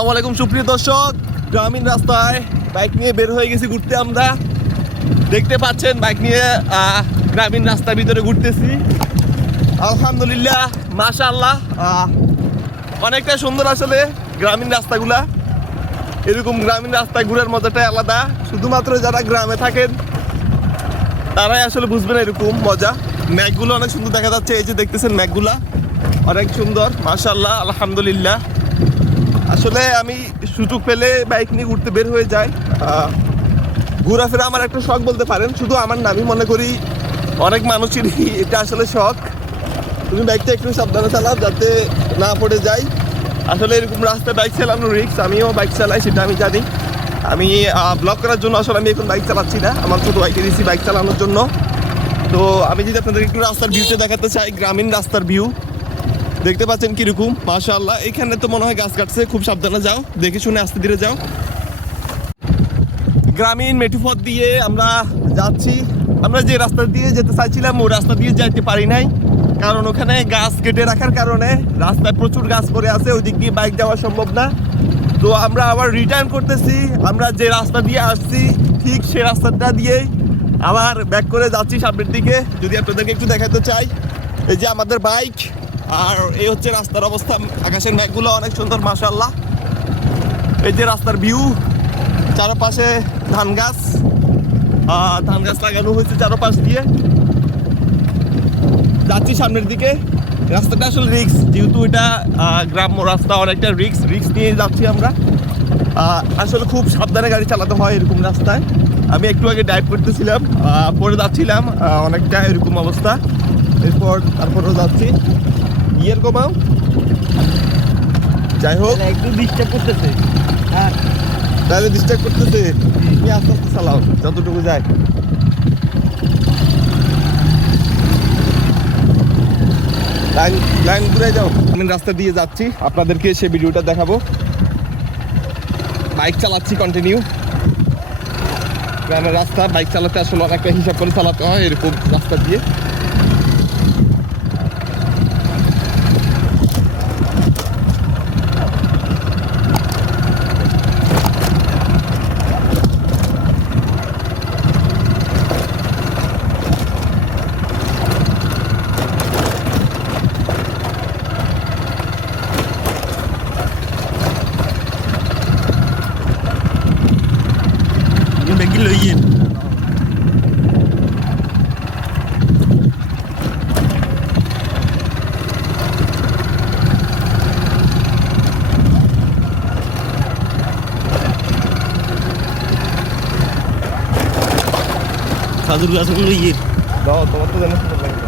আসসালামু আলাইকুম সুপ্রিয় দর্শক। গ্রামীণ রাস্তায় বাইক নিয়ে বের হয়ে গেছি ঘুরতে আমরা। দেখতে পাচ্ছেন বাইক নিয়ে গ্রামীণ রাস্তার ভিতরে ঘুরতেছি। আলহামদুলিল্লাহ মাশাআল্লাহ আহ, অনেকটা সুন্দর আসলে গ্রামীণ রাস্তাগুলা। এরকম গ্রামীণ রাস্তায় ঘুরার মজাটাই আলাদা। শুধুমাত্র যারা গ্রামে থাকেন তারাই আসলে বুঝবেন এরকম মজা। ম্যাকগুলো অনেক সুন্দর দেখা যাচ্ছে এই যে দেখতেছেন ম্যাকগুলা। অনেক সুন্দর মাশাআল্লাহ আলহামদুলিল্লাহ। আসলে আমি সুযোগ পেলে বাইক নিয়ে ঘুরতে বের হয়ে যাই। ঘোরাফেরা আমার একটা শখ বলতে পারেন। শুধু আমার নামই মনে করি, অনেক মানুষেরই এটা আসলে শখ। তুমি বাইকটা একটু সাবধানে চালাও যাতে না পড়ে যাই। আসলে এরকম রাস্তায় বাইক চালানো রিক্স আমিও বাইক চালাই, সেটা আমি জানি। আমি ব্লক করার জন্য আসলে আমি এখন বাইক চালাচ্ছি না। আমার ছোটো বাইকে দিয়েছি বাইক চালানোর জন্য। তো আমি যদি আপনাদের একটু রাস্তার ভিউতে দেখাতে চাই, গ্রামীণ রাস্তার ভিউ দেখতে পাচ্ছেন কীরকম? মাশাআল্লাহ। এখানে তো মনে হয় গাছ কাটছে। খুব সাবধানে যাও। দেখে শুনে আস্তে ধীরে যাও। গ্রামীণ মেঠুপথ দিয়ে আমরা যাচ্ছি। আমরা যে রাস্তা দিয়ে যেতে চাইছিলাম ওই রাস্তা দিয়ে যাইতে পারি নাই। কারণ ওখানে গাছ কেটে রাখার কারণে রাস্তায় প্রচুর গাছ পড়ে আছে। ওই দিক দিয়ে বাইক যাওয়া সম্ভব না। তো আমরা আবার রিটার্ন করতেছি। আমরা যে রাস্তা দিয়ে আসছি, ঠিক সে রাস্তাটা দিয়েই আবার ব্যাক করে যাচ্ছি সামনের দিকে। যদি আপনাদেরকে একটু দেখাতে চাই, এই যে আমাদের বাইক আর এই হচ্ছে রাস্তার অবস্থা। আকাশের ম্যাঘগুলো অনেক সুন্দর মাসাল্লাহ এই যে রাস্তার ভিউ চারপাশে ধান গাছ। ধান গাছ লাগানো হয়েছে চারপাশ দিয়ে। যাচ্ছি সামনের দিকে। রাস্তাটা আসলে রিক্স যেহেতু এটা গ্রাম্য রাস্তা, অনেকটা রিক্স রিক্স নিয়ে যাচ্ছি আমরা। আসলে খুব সাবধানে গাড়ি চালাতে হয় এরকম রাস্তায়। আমি একটু আগে ড্রাইভ করতেছিলাম পরে যাচ্ছিলাম অনেকটা এরকম অবস্থা। এরপর, তারপরেও যাচ্ছি। ইয়ের কমাও যাই হোক। একটু ডিস্টার্ব করতেছে। হ্যাঁ। তাহলে ডিস্টার্ব করতেছে। তুমি আস্তে আস্তে চালাও যতটুকু যায়। লাইন লাইন ঘুরে যাও। আমি রাস্তা দিয়ে যাচ্ছি আপনাদেরকে সে ভিডিওটা দেখাবো। বাইক চালাচ্ছি কন্টিনিউ গ্রামের রাস্তা বাইক চালাতে আসলে অনেকটা হিসাব করে চালাতে হয় এরকম রাস্তা দিয়ে। Lüyen. Hazır biraz bunu yiyin. Daha otomatlı denesin.